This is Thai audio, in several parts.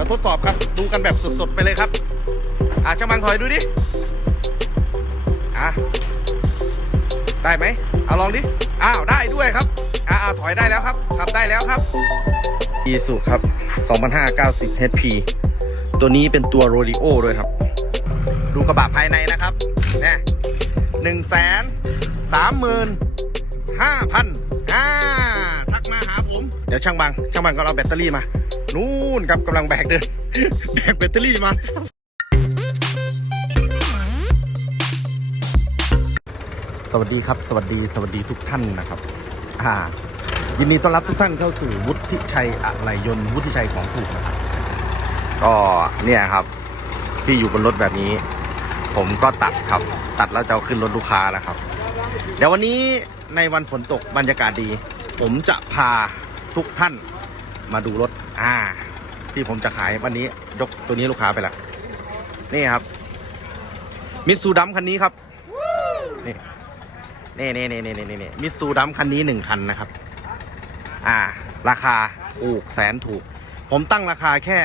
ดี๋ยวทดสอบครับ ดูกันแบบสดๆไปเลยครับ อะช่างบังถอยดูดิ อะ ได้ไหมเอาลองดิ อ้าว ได้ด้วยครับ อ่าถอยได้แล้วครับ ขับได้แล้วครับอีสุครับ 2590 HP ตัวนี้เป็นตัวโรดิโอด้วยครับ ดูกระบะภายในนะครับเนี่ยหนึ่งแสนสามหมื่นห้าพันอ่าทักมาหาผม เดี๋ยวช่างบังช่างบังก็เอาแบตเตอรี่มา นู่ นครับกำลังแบกเดินแบกแบตเตอรี่มาสวัสดีครับ สวัสดีสวัสดีทุกท่านนะครับอ่ายินดีต้อนรับทุกท่านเข้าสู่วุฒิชัยอะไหล่ยนต์วุฒิชัยของถูกนะครับก็เนี่ยครับ ที่อยู่บนรถแบบนี้ ผมก็ตัดครับ ตัดแล้วจะเอาขึ้นรถลูกค้านะครับ เดี๋ยววันนี้ในวันฝนตกบรรยากาศดี ผมจะพาทุกท่านมาดูรถ อ่า ที่ผมจะขายวันนี้ยกตัวนี้ลูกค้าไปละนี่ครับ มิตซูดัมคันนี้ครับ นี่นี่นี่นี่นี่นี่นี่มิตซูดัมคันนี้หนึ่งคันนะครับ อ่า ราคาถูกแสนถูก ผมตั้งราคาแค่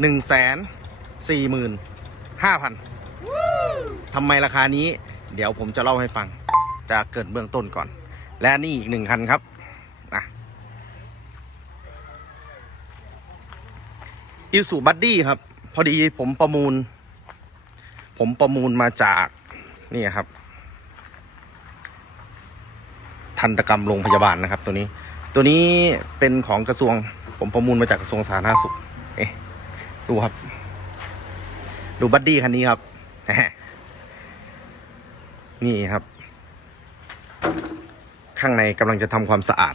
หนึ่งแสนสี่หมื่นห้าพันทำไมราคานี้ เดี๋ยวผมจะเล่าให้ฟัง จะเกิดเบื้องต้นก่อน และนี่อีกหนึ่งคันครับอะ อิสุบัดดี้ครับ พอดีผมประมูล ผมประมูลมาจากนี่ครับ ทันตกรรมโรงพยาบาลนะครับ ตัวนี้ ตัวนี้เป็นของกระทรวง ผมประมูลมาจากกระทรวงสาธารณสุข เอ๊ะดูครับ ดูบัดดี้คันนี้ครับ นี่ครับ ข้างในกำลังจะทำความสะอาด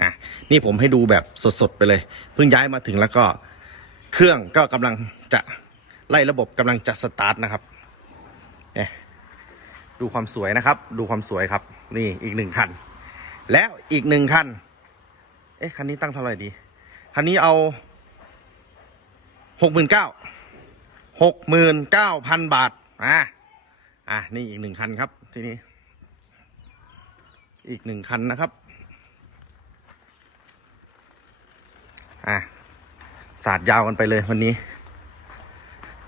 อะนี่ผมให้ดูแบบสดๆไปเลย เพิ่งย้ายมาถึงแล้วก็ เครื่องก็กำลังจะไล่ระบบกำลังจะสตาร์ทนะครับเนี่ยดูความสวยนะครับ ดูความสวยครับ นี่อีกหนึ่งคัน แล้วอีกหนึ่งคัน เอ๊ะคันนี้ตั้งเท่าไหร่ดี คันนี้เอาหกหมื่นเก้าหกหมื่นเก้าพันบาทอะอะนี่อีกหนึ่งคันครับทีนี้ อีกหนึ่งคันนะครับ อะ สาดยาวกันไปเลยวันนี้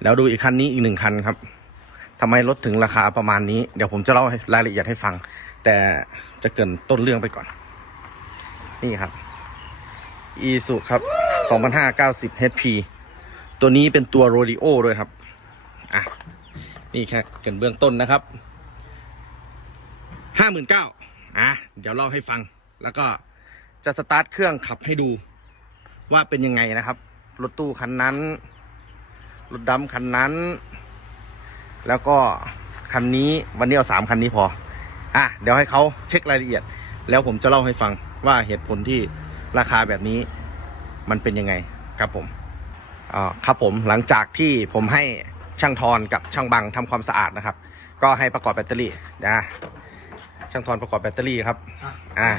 แล้วดูอีกคันนี้อีกหนึ่งคันครับทำไมลดถึงราคาประมาณนี้ เดี๋ยวผมจะเล่ารายละเอียดให้ฟัง แต่จะเกินต้นเรื่องไปก่อน นี่ครับอีสุครับ 2590 HP ตัวนี้เป็นตัวโรดิโอด้วยครับ อะ นี่แค่เกินเบื้องต้นนะครับ 59,000อะ เดี๋ยวเล่าให้ฟัง แล้วก็จะสตาร์ทเครื่องขับให้ดูว่าเป็นยังไงนะครับ รถตู้คันนั้น รถดำคันนั้น แล้วก็คันนี้วันนี้เอาสามคันนี้พอ อะเดี๋ยวให้เขาเช็ครายละเอียด แล้วผมจะเล่าให้ฟังว่าเหตุผลที่ราคาแบบนี้มันเป็นยังไงครับผมอ่าครับผมหลังจากที่ผมให้ช่างทอนกับช่างบังทำความสะอาดนะครับ ก็ให้ประกอบแบตเตอรี่นะช่างทอนประกอบแบตเตอรี่ครับ อ่า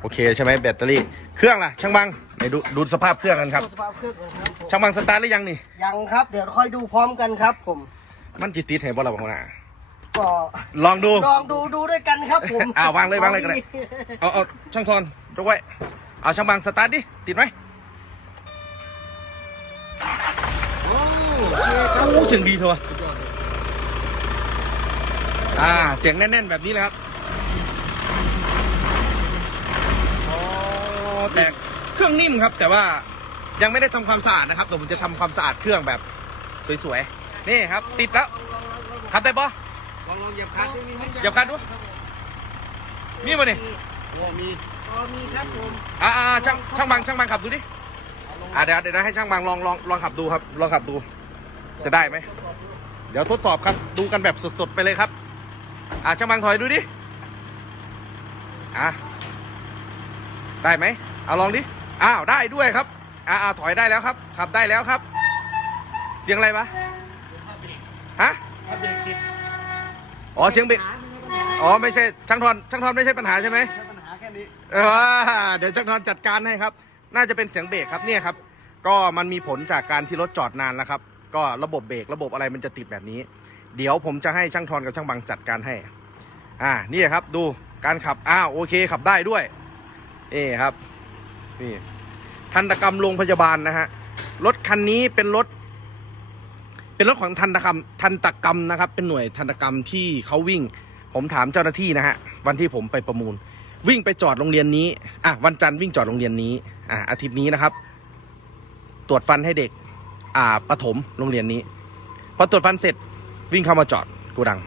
โอเคใช่ไหมแบตเตอรี่ เครื่องล่ะ ช่างบังไหน ดูดูสภาพเครื่องกันครับ สภาพเครื่องเลยครับผมช่างบังสตาร์ทหรือยังนี่ ยังครับ เดี๋ยวค่อยดูพร้อมกันครับ ผม มันจิตติดเห็นบ่เราบ้างนะก็ลองดูลองดูดูด้วยกันครับผมอ่าวางเลยวางเลยก็ได้เอาเอาช่างทอนยกไว้เอาช่างบังสตาร์ทดิติดไหมโอเคครับโอ้เสียงดีเถอะวะอ่าเสียงแน่นๆแบบนี้เลยครับอ๋อแต่เค รื่องนิ่มครับ แต่ว่ายังไม่ได้ทำความสะอาดนะครับเดี๋ยวผมจะทำความสะอาดเครื่องแบบสวยๆนี่ครับ ติดแล้วขับได้ปะลองลองเหยียบคันดูมีไหมเหยียบคันดูนี่มาเนี่ยมีพอมีครับผมอ่าอ่าช่างช่างบังช่างบังขับดูดิอ่าเดี๋ยวเดี๋ยวให้ช่างบังลองลองลองขับดูครับ ลองขับดู จะได้ไหมเดี๋ยวทดสอบครับ ดูกันแบบสดๆไปเลยครับ อ่าช่างบังถอยดูดิอะได้ไหมเอาลองดิ อ้าวได้ด้วยครับอ่าอ่าถอยได้แล้วครับ ขับได้แล้วครับ เสียงอะไรปะฮะถ้าเบรกติดอ๋อเสียงเบรกอ๋อไม่ใช่ช่างทอนช่างทอนไม่ใช่ปัญหาใช่ไหมแค่ปัญหาแค่นี้เออเดี๋ยวช่างทอนจัดการให้ครับ น่าจะเป็นเสียงเบรกครับเนี่ยครับ ก็มันมีผลจากการที่รถจอดนานแล้วครับ ก็ระบบเบรกระบบอะไรมันจะติดแบบนี้ เดี๋ยวผมจะให้ช่างทอนกับช่างบังจัดการให้ อ่านี่ครับดูการขับอ้าวโอเคขับได้ด้วยนี่ครับ นี่ทันตกรรมโรงพยาบาลนะฮะรถคันนี้เป็นรถ เป็นรถของทันตกรรมทันตกรรมนะครับ เป็นหน่วยทันตกรรมที่เขาวิ่ง ผมถามเจ้าหน้าที่นะฮะวันที่ผมไปประมูล วิ่งไปจอดโรงเรียนนี้อะวันจันทร์วิ่งจอดโรงเรียนนี้อะอาทิตย์นี้นะครับ ตรวจฟันให้เด็ก อ่าประถมโรงเรียนนี้พอตรวจฟันเสร็จวิ่งเข้ามาจอดกูดัง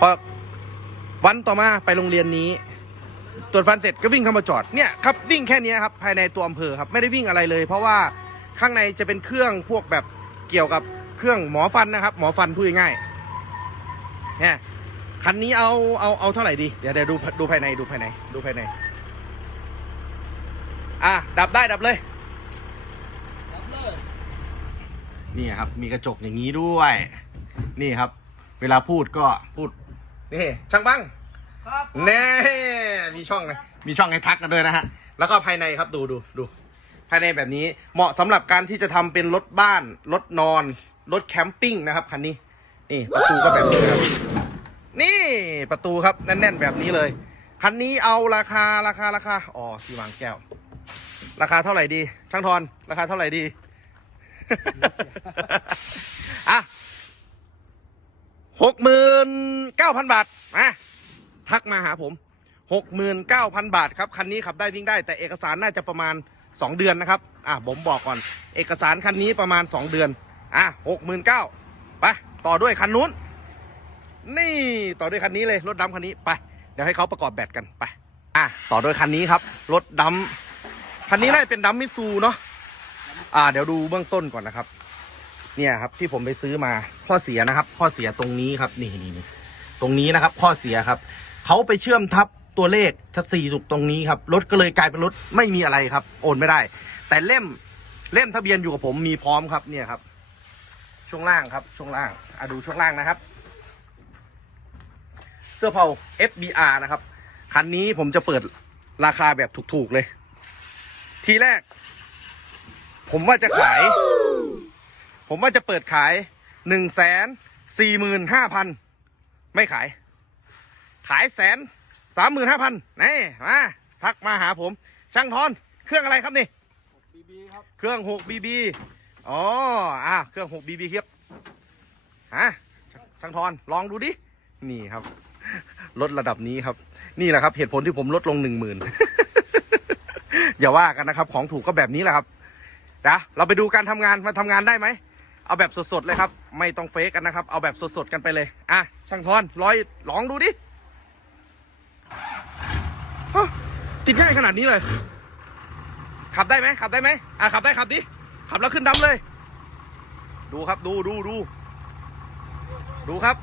พอวันต่อมาไปโรงเรียนนี้ ตรวจฟันเสร็จก็วิ่งเข้ามาจอดเนี่ยครับวิ่งแค่นี้ครับภายในตัวอำเภอครับไม่ได้วิ่งอะไรเลย เพราะว่าข้างในจะเป็นเครื่องพวกแบบเกี่ยวกับเครื่องหมอฟันนะครับ หมอฟันพูดง่ายเนี่ยคันนี้เอาเอาเอาเท่าไหร่ดีเดี๋ยวเดี๋ยวดูดูภายในดูภายในดูภายใน อะดับได้ดับเลยนี่ครับ มีกระจกอย่างนี้ด้วย นี่ครับ เวลาพูดก็พูดนี่ช่างบ้าง แน่มีช่องนะมีช่องให้ทักกันด้วยนะฮะ แล้วก็ภายในครับดูดูดู ภายในแบบนี้เหมาะสำหรับการที่จะทำเป็นรถบ้าน รถนอน รถแคมปิ้งนะครับคันนี้ นี่ประตูก็แบบนี้ครับ นี่ประตูครับแน่น ๆ แบบนี้เลย คันนี้เอาราคาราคาราคา อ๋อที่วางแก้ว ราคาเท่าไหร่ดี ช่างทอน ราคาเท่าไหร่ดี อะหกหมื่นเก้าพันบาทมา ทักมาหาผมหกหมื่นเก้าพันบาทครับ คันนี้ขับได้วิ่งได้ แต่เอกสารน่าจะประมาณสองเดือนนะครับ อะผมบอกก่อน เอกสารคันนี้ประมาณสองเดือน อะหกหมื่นเก้าไปต่อด้วยคันนู้น นี่ต่อด้วยคันนี้เลยรถดำคันนี้ไปเดี๋ยวให้เขาประกอบแบตกันไปอะต่อด้วยคันนี้ครับรถดำคันนี้น่าจะเป็นดำมิซูเนาะอ่า เดี๋ยวดูเบื้องต้นก่อนนะครับ เนี่ยครับที่ผมไปซื้อมาข้อเสียนะครับ ข้อเสียตรงนี้ครับนี่นี่นี่ตรงนี้นะครับ ข้อเสียครับ เขาไปเชื่อมทับตัวเลขชัดสี่ถูกตรงนี้ครับรถก็เลยกลายเป็นรถไม่มีอะไรครับ โอนไม่ได้ แต่เล่มเล่มทะเบียนอยู่กับผมมีพร้อมครับเนี่ยครับ ช่วงล่างครับช่วงล่างอะดูช่วงล่างนะครับ เสื้อเผา FBR นะครับคันนี้ผมจะเปิดราคาแบบถูกๆเลย ทีแรก ผมว่าจะขาย ผมว่าจะเปิดขายหนึ่งแสนสี่หมื่นห้าพันไม่ขาย ขายแสนสามหมื่นห้าพันนี่มาทักมาหาผม ช่างทอน เครื่องอะไรครับนี่บีบีครับ เครื่อง6 BB อ๋ออะเครื่อง6 BB ครับฮะช่างทอนลองดูดิ นี่ครับ ลดระดับนี้ครับ นี่แหละครับ เหตุผลที่ผมลดลงหนึ่งหมื่นอย่าว่ากันนะครับ ของถูกก็แบบนี้แหละครับนะเราไปดูการทำงานมาทำงานได้ไหม เอาแบบสดๆเลยครับ ไม่ต้องเฟกกันนะครับ เอาแบบสดๆกันไปเลย อะ ช่างทอนร้อยลองดูดิฮะ ติดง่ายขนาดนี้เลย ขับได้ไหมขับได้ไหมอะขับได้ขับดิขับแล้วขึ้นดำเลย ดูครับดูดูดูดูครับ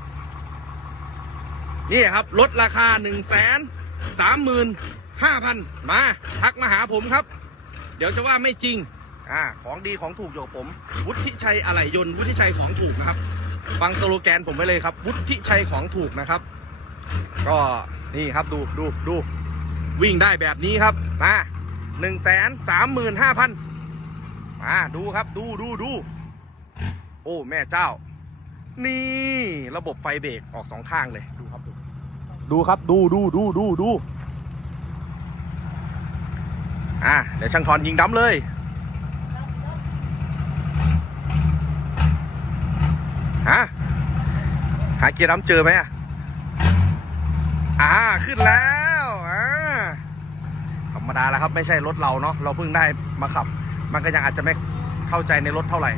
นี่ครับลดราคาหนึ่งแสนสามหมื่นห้าพันมาทักมาหาผมครับ เดี๋ยวจะว่าไม่จริง อ่า ของดีของถูกอยู่กับผม วุฒิชัยอะไหล่ยนต์วุฒิชัยของถูกนะครับ ฟังสโลแกนผมไว้เลยครับ วุฒิชัยของถูกนะครับ ก็นี่ครับดูดูดู วิ่งได้แบบนี้ครับ มาหนึ่งแสนสามหมื่นห้าพันมาดูครับดูดูดูโอ้แม่เจ้า นี่ระบบไฟเบรกออกสองข้างเลยดูครับดูดูครับดูดูดูดูดูอะเดี๋ยวช่างทอนยิงดำเลย ฮะ หาเกียร์ดำเจอไหมอะอ่าขึ้นแล้ว รรมดาแล้วครับไม่ใช่รถเราเนาะเราเพิ่งได้มาขับ มันก็ยังอาจจะไม่เข้าใจในรถเท่าไหร่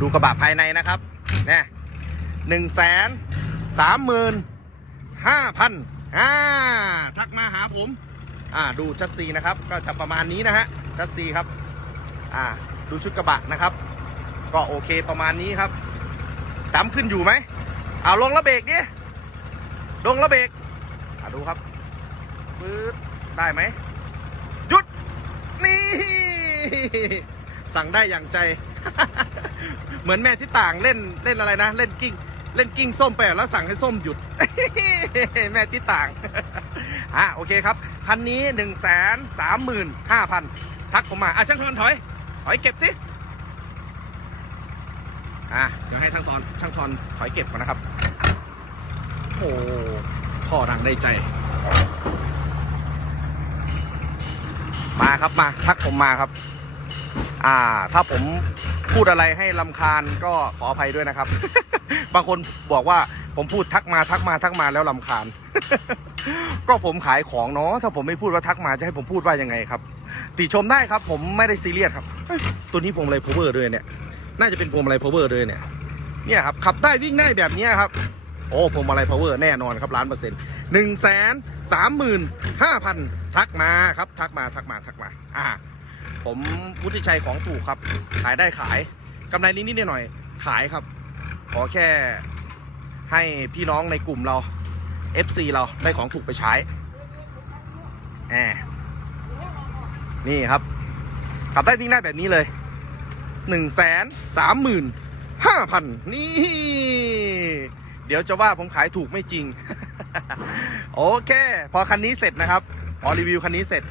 ดูกระบะภายในนะครับเนี่ยหนึ่งแสนสามหมื่นห้าพันอ่าทักมาหาผมอ่าดูชัดซีนะครับ ก็จะประมาณนี้นะฮะชัดซีครับอ่าดูชุดกระบะนะครับ ก็โอเคประมาณนี้ครับดำขึ้นอยู่ไหมเอาลงแล้วเบรกดิลงแล้วเบรกอะดูครับปื๊ด ได้ไหมหยุด นี่ สั่งได้อย่างใจ เหมือนแม่ที่ต่างเล่นเล่นอะไรนะ เล่นกิ้ง เล่นกิ้งส้มไปแล้วสั่งให้ส้มหยุด แม่ที่ต่าง อะโอเคครับ คันนี้หนึ่งแสนสามหมื่นห้าพันทักผมมา อะช่างทอนถอย ถอยเก็บสิ อะเดี๋ยวให้ช่างทอนช่างทอนถอยเก็บก่อนนะครับ โอ้พ่อดังได้ใจ มาครับมาทักผมมาครับ อ่า ถ้าผมพูดอะไรให้ลำคาญก็ขออภัยด้วยนะครับ บางคนบอกว่าผมพูดทักมาทักมาทักมาแล้วลำคาญ ก็ผมขายของเนาะถ้าผมไม่พูดว่าทักมาจะให้ผมพูดว่ายังไงครับ ติชมได้ครับ ผมไม่ได้ซีเรียสครับ ตัวนี้พวงมาลัย power ด้วยเนี่ย น่าจะเป็นพวงมาลัย power ด้วยเนี่ย เนี่ยครับขับได้วิ่งได้แบบนี้ครับ โอ้พวงมาลัย power แน่นอนครับล้านเปอร์เซ็นต์ หนึ่งแสนสามหมื่นห้าพันทักมาครับ ทักมาทักมาทักมา อ่า ผมวุฒิชัยของถูกครับ ขายได้ขายกำไรนิดๆหน่อยๆขายครับ ขอแค่ให้พี่น้องในกลุ่มเรา FC เราได้ของถูกไปใช้แอบนี่ครับ ขับได้วิ่งได้แบบนี้เลยหนึ่งแสนสามหมื่นห้าพันนี่ เดี๋ยวจะว่าผมขายถูกไม่จริง โอเค พอคันนี้เสร็จนะครับพอรีวิวคันนี้เสร็จ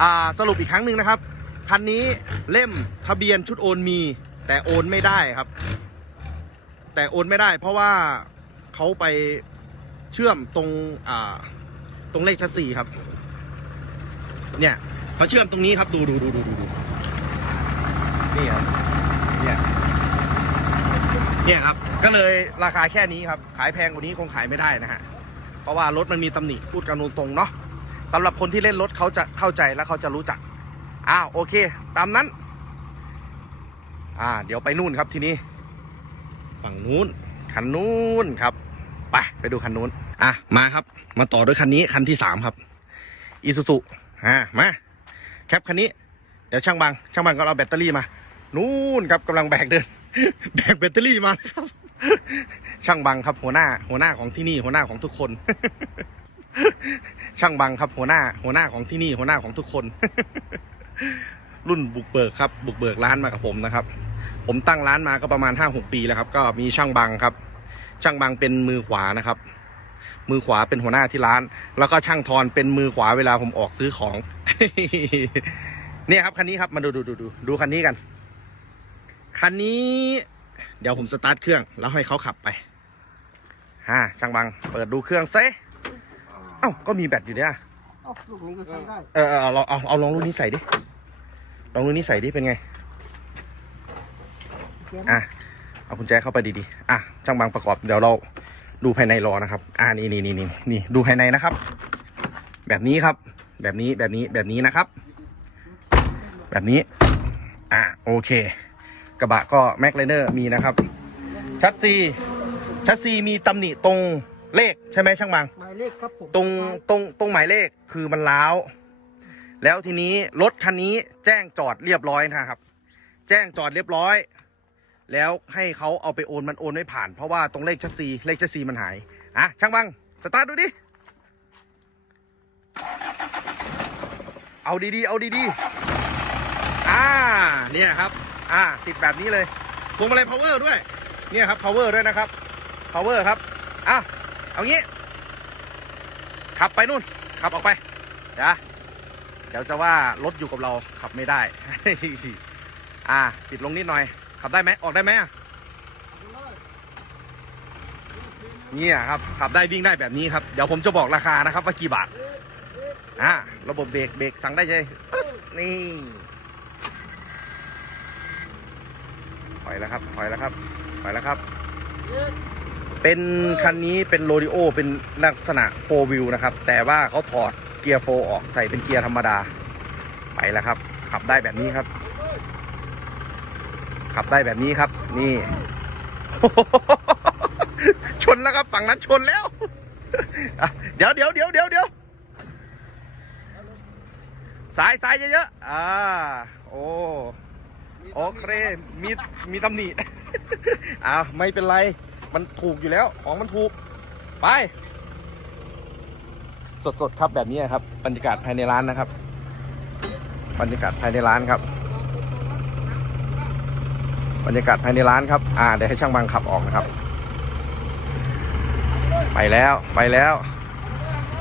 อ่าสรุปอีกครั้งหนึ่งนะครับ คันนี้เล่มทะเบียนชุดโอนมี แต่โอนไม่ได้ครับ แต่โอนไม่ได้ เพราะว่าเขาไปเชื่อมตรงอ่าตรงเลขชัสซีครับ เนี่ยเขาเชื่อมตรงนี้ครับดูดูดูดูดูดูนี่ครับเนี่ยเนี่ยครับ ก็เลยราคาแค่นี้ครับ ขายแพงกว่านี้คงขายไม่ได้นะฮะ เพราะว่ารถมันมีตำหนิพูดกันตรงๆเนาะสำหรับคนที่เล่นรถเขาจะเข้าใจและเขาจะรู้จักอ้าวโอเค ตามนั้น อ่า เดี๋ยวไปนู่นครับทีนี้ ฝั่งนู้นคันนู้นครับไปไปดูคันนู้นอะมาครับ มาต่อด้วยคันนี้คันที่สามครับอีซูซุอ่ามาแคปคันนี้ เดี๋ยวช่างบังช่างบังก็เอาแบตเตอรี่มา นู่นครับกำลังแบกเดิน แบกแบตเตอรี่มาครับ ช่างบังครับหัวหน้า หัวหน้าของที่นี่ หัวหน้าของทุกคน ช่างบังครับหัวหน้า หัวหน้าของที่นี่ หัวหน้าของทุกคน รุ่นบุกเบิกครับ บุกเบิกร้านมากับผมนะครับ ผมตั้งร้านมาก็ประมาณห้าหกปีแล้วครับ ก็มีช่างบังครับ ช่างบังเป็นมือขวานะครับ มือขวาเป็นหัวหน้าที่ร้าน แล้วก็ช่างทอนเป็นมือขวาเวลาผมออกซื้อของ เนี่ยครับคันนี้ครับมาดูดูดูดูดูคันนี้กันคันนี้เดี๋ยวผมสตาร์ทเครื่อง แล้วให้เขาขับไป ฮ่าช่างบัง เปิดดูเครื่องเซ่เอ้าก็มีแบตอยู่เนี่ยเอ้าลูกนี้ก็ใช้ได้เออเออเอาลองเอาเอาลองรุ่นนี้ใส่ดิ ลองรุ่นนี้ใส่ดิ เป็นไงอะ เอากุญแจเข้าไปดีๆ อะ ช่างบางประกอบ เดี๋ยวเราดูภายในรอนะครับ อ่านี่นี่นี่นี่นี่ ดูภายในนะครับ แบบนี้ครับ แบบนี้ แบบนี้ แบบนี้นะครับ แบบนี้ อะ โอเค กระบะก็แม็กไลเนอร์มีนะครับ ชัดซี ชัดซีมีตำหนิตรงเลขใช่ไหมช่างบาง หมายเลขครับผมตรงตรงตรงหมายเลขคือมันล้าว แล้วทีนี้รถคันนี้แจ้งจอดเรียบร้อยนะครับ แจ้งจอดเรียบร้อย แล้วให้เขาเอาไปโอนมันโอนไม่ผ่าน เพราะว่าตรงเลขชัดซีเลขชัดซีมันหายอะช่างบังสตาร์ทดูดิ เอาดีๆ เอาดีๆ อ่า เนี่ยครับ อ่า ติดแบบนี้เลยพวงมาลัย power ด้วย เนี่ยครับ power ด้วยนะครับ power ครับอะเอางี้ ขับไปนู่น ขับออกไปเดี๋ยวเดี๋ยวจะว่ารถอยู่กับเราขับไม่ได้ อ่าปิดลงนิดหน่อย ขับได้ไหมออกได้ไหมเนี่ยครับ ขับได้วิ่งได้แบบนี้ครับ เดี๋ยวผมจะบอกราคานะครับ ว่ากี่บาทอ่าระบบเบรกเบรกสั่งได้เลยนี่ถอยแล้วครับถอยแล้วครับถอยแล้วครับ เป็นคันนี้เป็นโรดิโอเป็นลักษณะโฟวิวนะครับ แต่ว่าเขาถอดเกียร์โฟออกใส่เป็นเกียร์ธรรมดา ไปแล้วครับ ขับได้แบบนี้ครับ ขับได้แบบนี้ครับ นี่ ชนแล้วครับฝั่งนั้นชนแล้ว เดี๋ยวเดี๋ยวเดี๋ยวเดี๋ยวเดี๋ยวสายสายเยอะๆ อ่า โอ้โอเค มีมีตำหนิอ้าวไม่เป็นไร มันถูกอยู่แล้ว ของมันถูก ไป สดๆครับแบบนี้ครับ บรรยากาศภายในร้านนะครับ บรรยากาศภายในร้านครับ บรรยากาศภายในร้านครับ อ่าเดี๋ยวให้ช่างบังขับออกนะครับ ไปแล้วไปแล้ว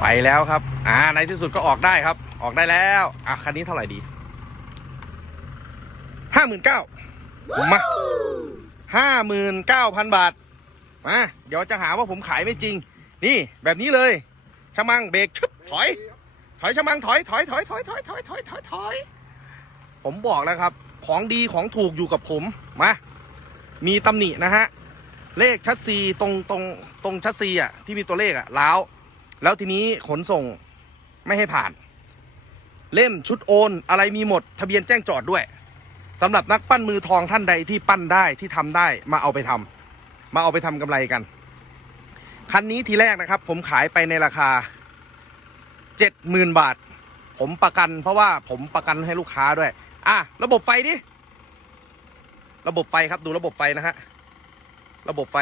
ไปแล้วครับ อ่าในที่สุดก็ออกได้ครับ ออกได้แล้วอะคันนี้เท่าไหร่ดีห้าหมื่นเก้ามาห้าหมื่นเก้าพันบาท มาเดี๋ยวจะหาว่าผมขายไม่จริง นี่แบบนี้เลยชะมังเบรกชึบถอย ถอยชะมังถอยถอยถอยถอยถอยถอยถอยถอยถอยผมบอกแล้วครับ ของดีของถูกอยู่กับผมมามีตำหนินะฮะเลขชัดซีตรงตรงตรงชัดซีอะที่มีตัวเลขอะล้าวแล้วทีนี้ขนส่งไม่ให้ผ่าน เล่มชุดโอน อะไรมีหมด ทะเบียนแจ้งจอดด้วยสำหรับนักปั้นมือทองท่านใดที่ปั้นได้ที่ทำได้มาเอาไปทำ มาเอาไปทำกำไรกัน คันนี้ทีแรกนะครับ ผมขายไปในราคาเจ็ดหมื่นบาท ผมประกัน เพราะว่าผมประกันให้ลูกค้าด้วย อะ ระบบไฟดิระบบไฟครับดูระบบไฟนะฮะระบบไฟ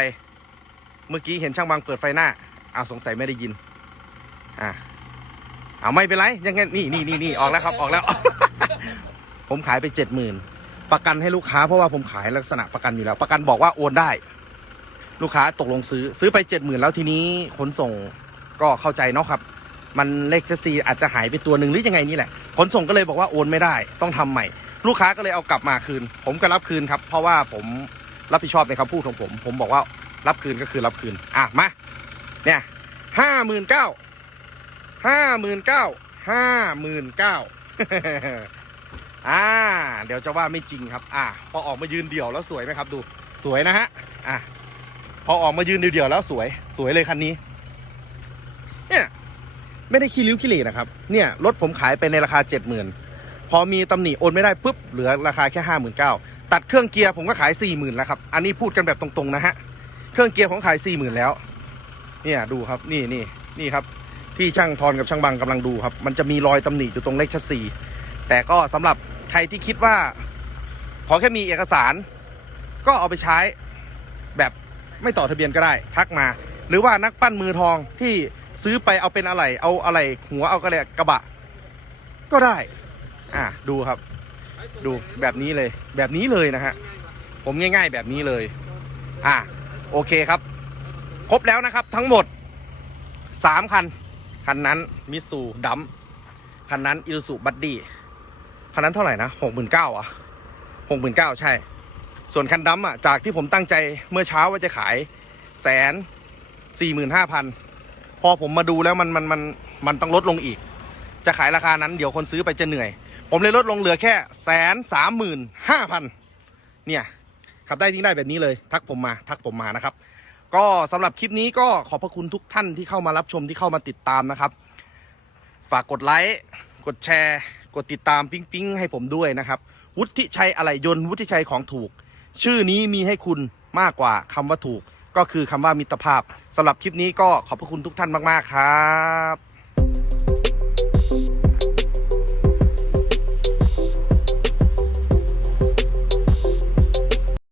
เมื่อกี้เห็นช่างบางเปิดไฟหน้าอ้าวสงสัยไม่ได้ยิน อ่าเอาไม่เป็นไรยังไงนี่นี่นี่นี่ออกแล้วครับออกแล้ว ผมขายไปเจ็ดหมื่นประกันให้ลูกค้าเพราะว่าผมขายลักษณะประกันอยู่แล้ว ประกันบอกว่าโอนได้ ลูกค้าตกลงซื้อซื้อไปเจ็ดหมื่นแล้วทีนี้ขนส่งก็เข้าใจเนาะครับ มันเลขเจสซีอาจจะหายไปตัวหนึ่งหรือยังไงนี่แหละขนส่งก็เลยบอกว่าโอนไม่ได้ต้องทำใหม่ ลูกค้าก็เลยเอากลับมาคืน ผมก็รับคืนครับ เพราะว่าผมรับผิดชอบในคำพูดของผม ผมบอกว่ารับคืนก็คือรับคืน อะมาเนี่ยห้าหมื่นเก้าห้าหมื่นเก้าห้าหมื่นเก้าอ่า เดี๋ยวจะว่าไม่จริงครับ อะพอออกมายืนเดี่ยวแล้วสวยไหมครับ ดูสวยนะฮะ อะ อออกมายืนเดี่ยวๆแล้วสวยสวยเลยคันนี้ เนี่ยไม่ได้ขี้ริ้วขี้เหร่นะครับ เนี่ยรถผมขายไปในราคาเจ็ดหมื่นพอมีตำหนิโอนไม่ได้ปุ๊บเหลือราคาแค่ห้าหมื่นเก้าตัดเครื่องเกียร์ผมก็ขายสี่หมื่นแล้วครับ อันนี้พูดกันแบบตรงๆนะฮะ เครื่องเกียร์ผมขายสี่หมื่นแล้ว เนี่ยดูครับนี่นี่นี่ครับ ที่ช่างทอนกับช่างบังกำลังดูครับ มันจะมีรอยตำหนิอยู่ตรงเลขชัดซีแต่ก็สำหรับใครที่คิดว่า ขอแค่มีเอกสาร ก็เอาไปใช้ ไม่ต่อทะเบียนก็ได้ ทักมา หรือว่านักปั้นมือทองที่ซื้อไปเอาเป็นอะไร เอาอะไรหัวเอากระกระบะ ก็ได้ อะดูครับ ดูแบบนี้เลย แบบนี้เลยนะฮะผมง่าย ๆแบบนี้เลย อะโอเคครับ ครบแล้วนะครับ ทั้งหมดสามคัน คันนั้นมิสูดัมคันนั้นอิลสุบัดดี้คันนั้นเท่าไหร่นะหกหมื่นเก้าอะหกหมื่นเก้าใช่ ส่วนคันดัมอะจากที่ผมตั้งใจเมื่อเช้าว่าจะขายแสนสี่หมื่นห้าพันพอผมมาดูแล้วมันมันมันมันต้องลดลงอีก จะขายราคานั้นเดี๋ยวคนซื้อไปจะเหนื่อย ผมเลยลดลงเหลือแค่แสนสามหมื่นห้าพันเนี่ยขับได้ทิ้งได้แบบนี้เลย ทักผมมาทักผมมานะครับ ก็สำหรับคลิปนี้ก็ขอบพระคุณทุกท่านที่เข้ามารับชมที่เข้ามาติดตามนะครับ ฝากกดไลค์กดแชร์ กดติดตามปิ๊งปิ๊งให้ผมด้วยนะครับ วุฒิชัยอะไหล่ยนต์วุฒิชัยของถูก ชื่อนี้มีให้คุณมากกว่าคำว่าถูก ก็คือคำว่ามิตรภาพสำหรับคลิปนี้ก็ขอบพระคุณทุกท่านมาก ๆ ครับ